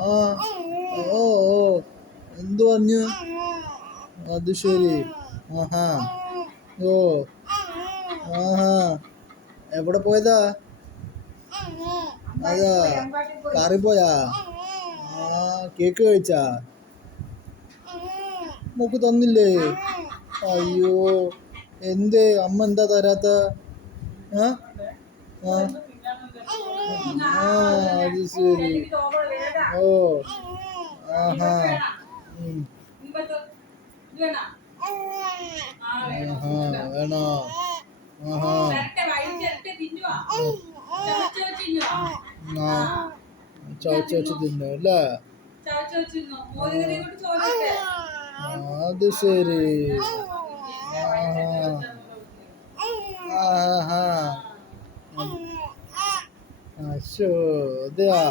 ആ ഓ ഓ എന്തു പറഞ്ഞു? അത് ശരി. ആഹാ. ഓ ആഹാ. എവിടെ പോയതാ? അതാ കാറി പോയാ? ആ കേക്ക് കഴിച്ചാ? മോക്ക് തന്നില്ലേ? അയ്യോ എന്തേ അമ്മ എന്താ തരാത്ത? ആ ആ ആ അത് ശരി. ഓ ആഹാ. ഉം. ആഹാ വേണോ? ആഹാ ആ ചവച്ച് വെച്ച് തിന്നു അല്ലേ? അത് ശരി. ആഹാ അശോ അതെയാ.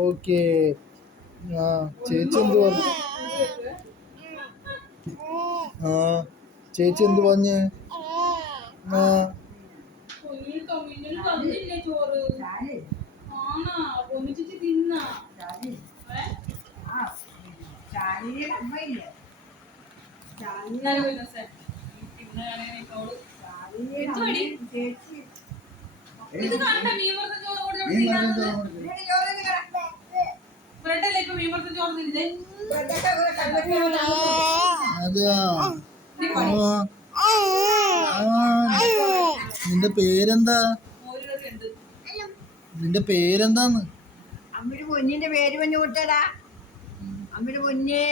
ഓക്കേ. ആ ചേച്ചി എന്ത് പറഞ്ഞു? ആ ചേച്ചി എന്ത് പറഞ്ഞ്? ആ അതെയാ. ആ നിന്റെ പേരെന്താ? നിന്റെ പേരെന്താന്ന്? അമ്മയുടെ പൊന്നിന്റെ പേര് പറഞ്ഞു കൊടുത്തടാ. അമ്മയുടെ പൊന്നെ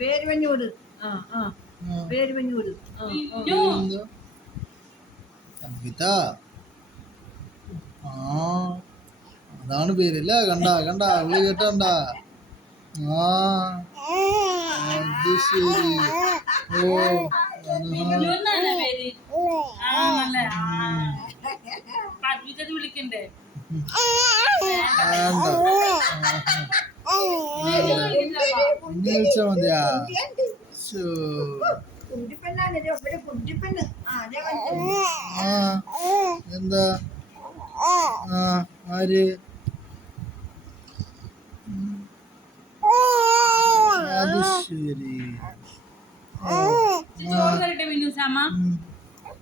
പേര് പറഞ്ഞു കൊടു. പേര് പറഞ്ഞു കൊടു. അദ്വിത. ആ അതാണ് പേരല്ലേ? കണ്ടാ കണ്ടാ വിളി കേട്ടണ്ടാ? ആ അത് ശരി. ഓ വിളിക്കണ്ടേ? ഇനി വിളിച്ചാ മതിയാ? കുട്ടിപ്പെണ്ണാണ് കുട്ടിപ്പെണ്ണ്. ആ എന്താ? ആ ആര്? അത് ശരി. ചോറ് തരട്ടെ മിന്നുസാമ്മ?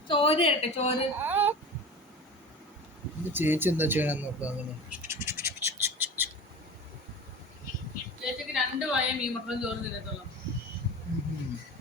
ചോറ് തരട്ടെ? ചോറ് ചേച്ചി എന്താ ചെയ്യണമെന്ന് നോക്കാം. അങ്ങനെ ചേച്ചിക്ക് 2 വായ മീൻ മക്കളും ചോറ് തിന്നത്തുള്ളൂ.